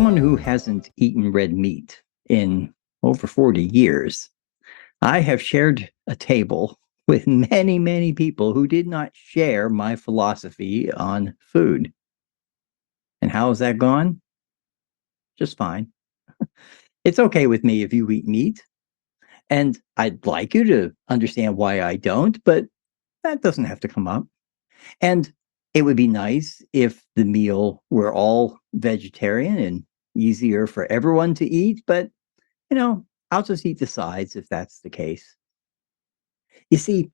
someone who hasn't eaten red meat in over 40 years, I have shared a table with many, many people who did not share my philosophy on food. And how has that gone? Just fine. It's okay with me if you eat meat, and I'd like you to understand why I don't, but that doesn't have to come up. And it would be nice if the meal were all vegetarian and easier for everyone to eat, but you know, I'll just eat the sides if that's the case. You see,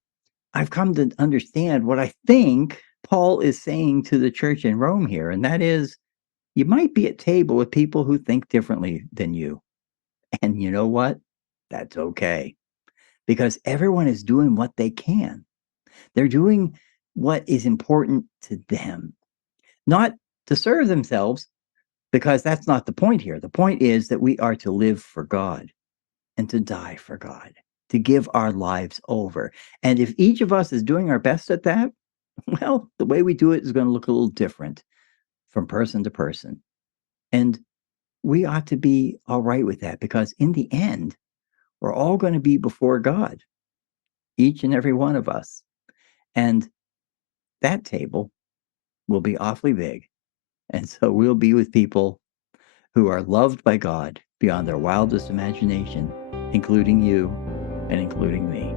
I've come to understand what I think Paul is saying to the church in Rome here, and that is you might be at table with people who think differently than you. And you know what? That's okay because everyone is doing what they can. They're doing what is important to them, not to serve themselves, because that's not the point here. The point is that we are to live for God and to die for God, to give our lives over. And if each of us is doing our best at that, well, the way we do it is going to look a little different from person to person. And we ought to be all right with that because in the end, we're all going to be before God, each and every one of us. And that table will be awfully big. And so we'll be with people who are loved by God beyond their wildest imagination, including you and including me.